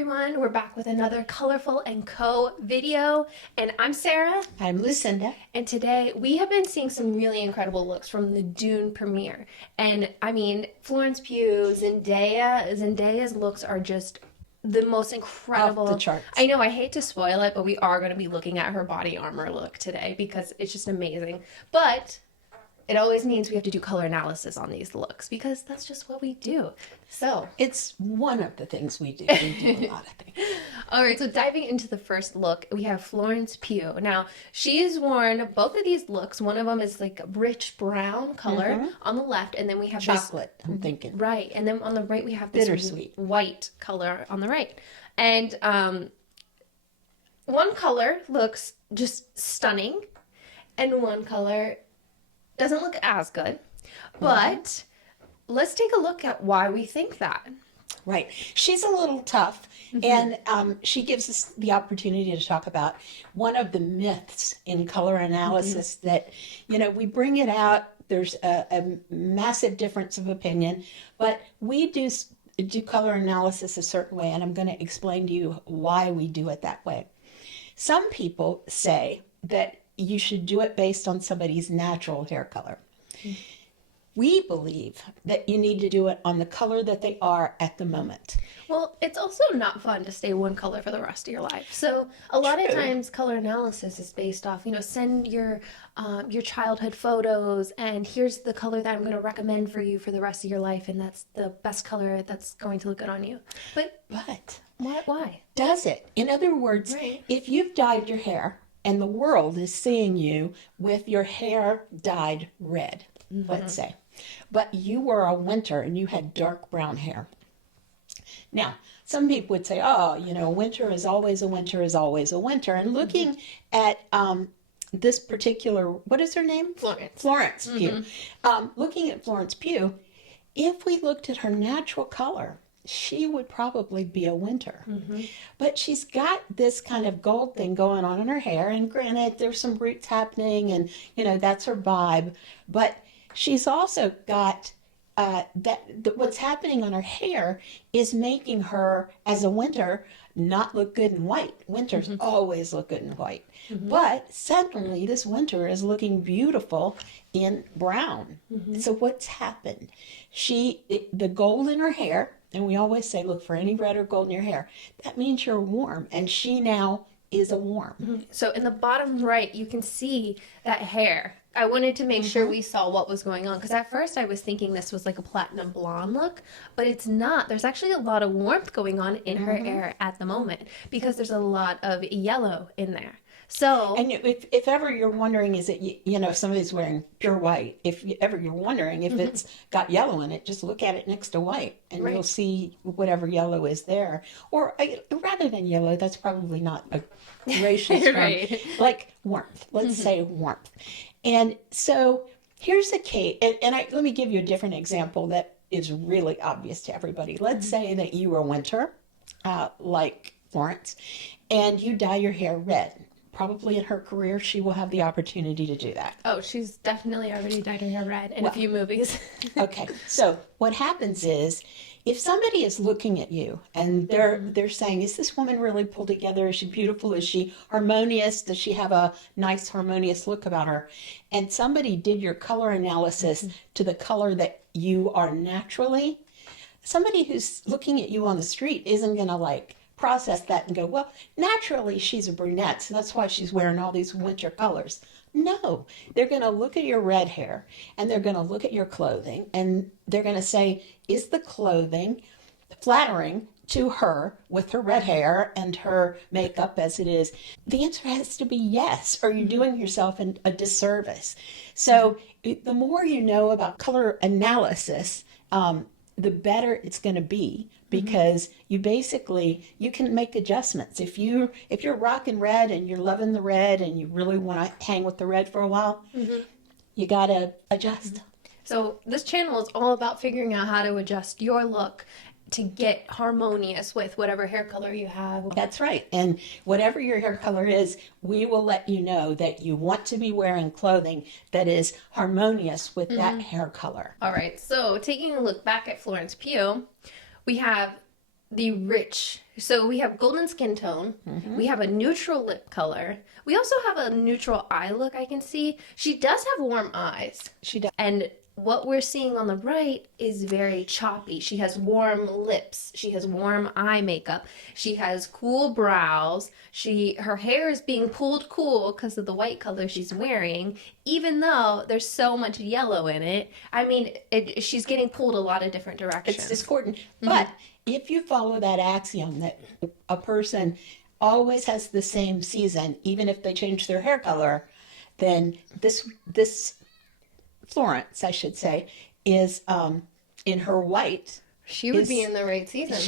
everyone, we're back with another Colorful&Co video, and I'm Sarah. I'm Lucinda. And today we have been seeing some really incredible looks from the Dune premiere. And I mean, Florence Pugh, Zendaya's looks are just the most incredible. Off the charts. I know, I hate to spoil it, but we are going to be looking at her body armor look today because it's just amazing. But it always means we have to do color analysis on these looks because that's just what we do. So it's one of the things we do. We do a lot of things. All right, so diving into the first look, we have Florence Pugh. Now, she has worn both of these looks. One of them is like a rich brown color on the left, and then we have chocolate, I'm thinking. Right, and then on the right we have this bittersweet white color on the right. And one color looks just stunning, and one color doesn't look as good. But let's take a look at why we think that. Right. She's a little tough, and she gives us the opportunity to talk about one of the myths in color analysis that, you know, we bring it out. There's a massive difference of opinion, but we do color analysis a certain way, and I'm going to explain to you why we do it that way. Some people say that you should do it based on somebody's natural hair color. We believe that you need to do it on the color that they are at the moment. Well, it's also not fun to stay one color for the rest of your life. So a lot of times color analysis is based off, you know, send your childhood photos and here's the color that I'm going to recommend for you for the rest of your life. And that's the best color that's going to look good on you. But why? Does it? In other words, if you've dyed your hair and the world is seeing you with your hair dyed red, let's say, but you were a winter and you had dark brown hair. Now, some people would say, oh, you know, winter is always a winter is always a winter. And looking at this particular, what is her name? Florence Pugh. Looking at Florence Pugh, if we looked at her natural color, she would probably be a winter. But she's got this kind of gold thing going on in her hair. And granted, there's some roots happening and, you know, that's her vibe. But she's also got what's happening on her hair is making her, as a winter, not look good in white. Winters always look good in white. But suddenly, this winter is looking beautiful in brown. So what's happened? The gold in her hair, and we always say, look for any red or gold in your hair. That means you're warm, and she now is a warm. So in the bottom right, you can see that hair. I wanted to make sure we saw what was going on, because at first I was thinking this was like a platinum blonde look, but it's not. There's actually a lot of warmth going on in her hair at the moment, because there's a lot of yellow in there. So, and if ever you're wondering, is it, you know, somebody's wearing pure white, if ever you're wondering if it's got yellow in it, just look at it next to white and you'll see whatever yellow is there. Or rather than yellow, that's probably not a gracious term, like warmth. Let's say warmth. And so here's a case, and let me give you a different example that is really obvious to everybody. Let's say that you are winter, like Florence, and you dye your hair red. Probably in her career, she will have the opportunity to do that. Oh, she's definitely already dyed her hair red in a few movies. Okay, so what happens is, if somebody is looking at you and they're saying, is this woman really pulled together? Is she beautiful? Is she harmonious? Does she have a nice harmonious look about her? And somebody did your color analysis to the color that you are naturally. Somebody who's looking at you on the street isn't going to like process that and go, well, naturally she's a brunette, so that's why she's wearing all these winter colors. No, they're going to look at your red hair and they're going to look at your clothing and they're going to say, is the clothing flattering to her with her red hair and her makeup as it is? The answer has to be yes, or you're doing yourself a disservice. So the more you know about color analysis, the better it's going to be, because you can make adjustments. If you're rocking red and you're loving the red and you really want to hang with the red for a while, you got to adjust. So this channel is all about figuring out how to adjust your look to get harmonious with whatever hair color you have. That's right. And whatever your hair color is, we will let you know that you want to be wearing clothing that is harmonious with that hair color. All right. So taking a look back at Florence Pugh, we have the rich. So we have golden skin tone. We have a neutral lip color. We also have a neutral eye look, I can see. She does have warm eyes. She does. And what we're seeing on the right is very choppy. She has warm lips. She has warm eye makeup. She has cool brows. Her hair is being pulled cool because of the white color she's wearing, even though there's so much yellow in it. I mean, she's getting pulled a lot of different directions. It's discordant. But if you follow that axiom that a person always has the same season, even if they change their hair color, then this Florence, I should say, is in her white. She would be in the right season.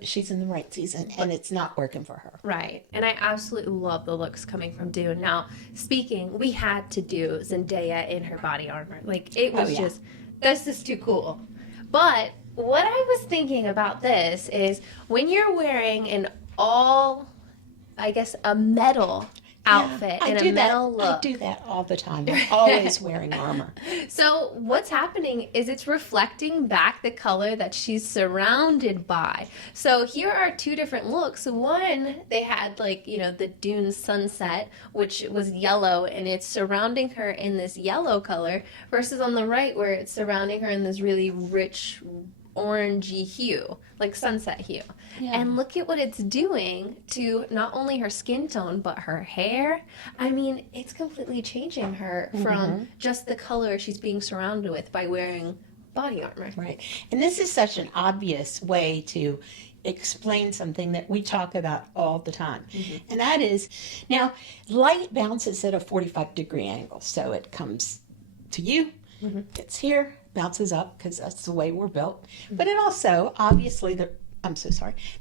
She's in the right season, and it's not working for her. Right. And I absolutely love the looks coming from Dune. Now, speaking, we had to do Zendaya in her body armor. Like, it was that's just too cool. But what I was thinking about this is when you're wearing an a metal outfit and a metal look. I do that all the time. I'm always wearing armor. So what's happening is it's reflecting back the color that she's surrounded by. So here are two different looks. One, they had the Dune sunset, which was yellow, and it's surrounding her in this yellow color, versus on the right where it's surrounding her in this really rich orangey hue, like sunset hue. Yeah. And look at what it's doing to not only her skin tone, but her hair. I mean, it's completely changing her from just the color she's being surrounded with by wearing body armor. Right. And this is such an obvious way to explain something that we talk about all the time. And that is, now, light bounces at a 45-degree angle. So it comes to you, it's here, bounces up because that's the way we're built. But it also, obviously,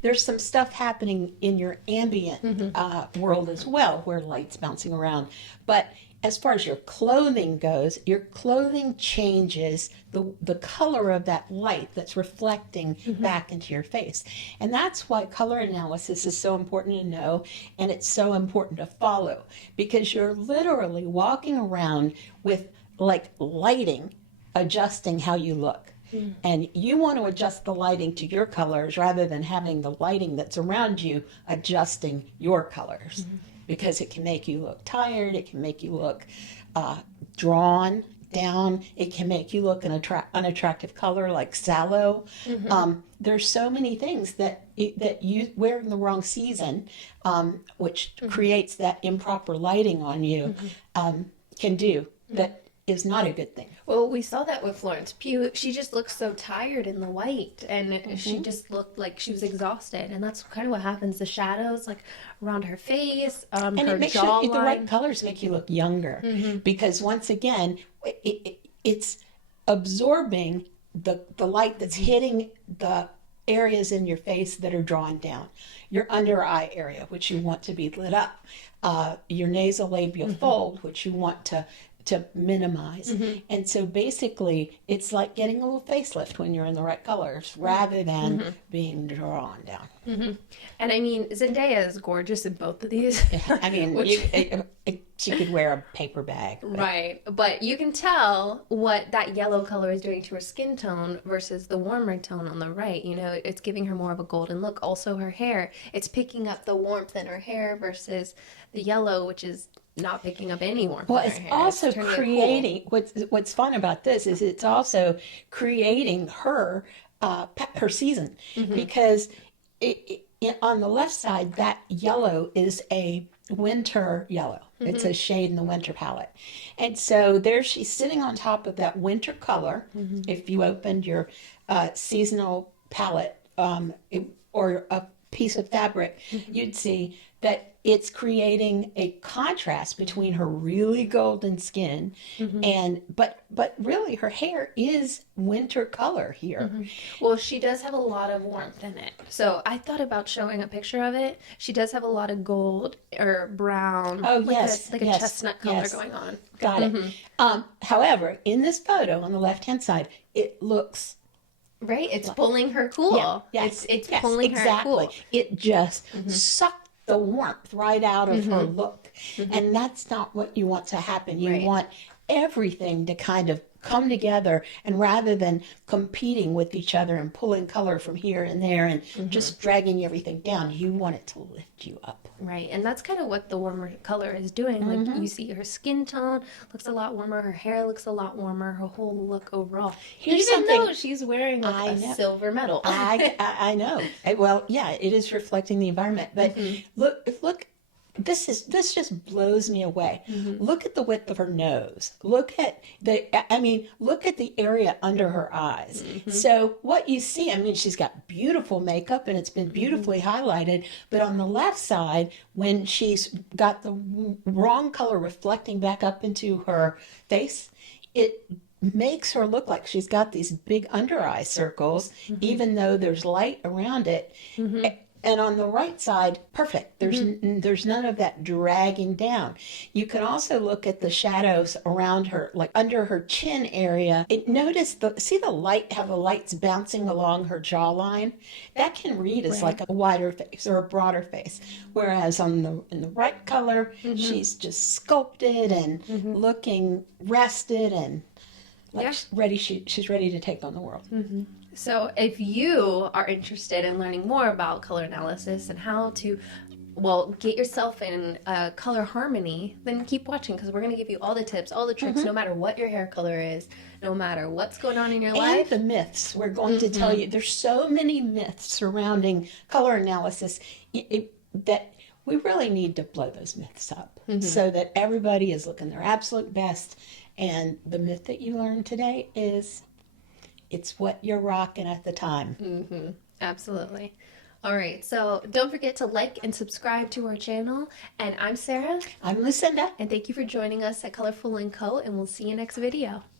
there's some stuff happening in your ambient world as well where light's bouncing around. But as far as your clothing goes, your clothing changes the color of that light that's reflecting back into your face. And that's why color analysis is so important to know, and it's so important to follow, because you're literally walking around with lighting adjusting how you look. And you want to adjust the lighting to your colors rather than having the lighting that's around you adjusting your colors, because it can make you look tired, it can make you look drawn down, it can make you look an unattractive color like sallow. There's so many things that you wearing the wrong season, which creates that improper lighting on you, can do that is not a good thing. Well, we saw that with Florence Pugh. She just looked so tired in the white, and she just looked like she was exhausted. And that's kind of what happens. The shadows, around her face, and her jawline. The right colors make you look younger, because once again, it's absorbing the light that's hitting the areas in your face that are drawn down. Your under eye area, which you want to be lit up. Your nasolabial fold, which you want to minimize. And so basically it's like getting a little facelift when you're in the right colors rather than being drawn down. And I mean, Zendaya is gorgeous in both of these. I mean, she could wear a paper bag. Right. But you can tell what that yellow color is doing to her skin tone versus the warmer tone on the right. It's giving her more of a golden look. Also her hair, it's picking up the warmth in her hair versus the yellow, which is not picking up any warmth. Well, it's also creating, what's fun about this is it's also creating her season, because on the left side, that yellow is a winter yellow. It's a shade in the winter palette. And so there she's sitting on top of that winter color. If you opened your seasonal palette or a piece of fabric, you'd see that it's creating a contrast between her really golden skin and but really her hair is winter color here. Well, she does have a lot of warmth in it. So I thought about showing a picture of it. She does have a lot of gold or brown, a chestnut color going on. Got it. However, in this photo on the left-hand side, it looks right. It's pulling her cool. It's pulling her cool. It just sucked the warmth right out of her look. And that's not what you want to happen. You want everything to kind of come together, and rather than competing with each other and pulling color from here and there and just dragging everything down, you want it to lift you up. Right, and that's kind of what the warmer color is doing. Like you see her skin tone looks a lot warmer, her hair looks a lot warmer, her whole look overall. Here's Even something though she's wearing like a silver medal. I know. Well, yeah, it is reflecting the environment. But look. This just blows me away. Look at the width of her nose. Look at look at the area under her eyes. So what you see, I mean, she's got beautiful makeup and it's been beautifully highlighted, but on the left side, when she's got the wrong color reflecting back up into her face, it makes her look like she's got these big under eye circles, even though there's light around it. And on the right side, perfect. There's none of that dragging down. You can also look at the shadows around her, like under her chin area. Notice see the light, how the light's bouncing along her jawline. That can read as like a wider face or a broader face. Whereas in the right color, she's just sculpted and looking rested and like ready. She's ready to take on the world. So if you are interested in learning more about color analysis and how to, well, get yourself in color harmony, then keep watching because we're going to give you all the tips, all the tricks, no matter what your hair color is, no matter what's going on in your life. And the myths. We're going to tell you, there's so many myths surrounding color analysis that we really need to blow those myths up so that everybody is looking their absolute best. And the myth that you learned today is, it's what you're rocking at the time. Absolutely. All right. So don't forget to like and subscribe to our channel. And I'm Sarah. I'm Lucinda. And thank you for joining us at Colorful&Co. And we'll see you next video.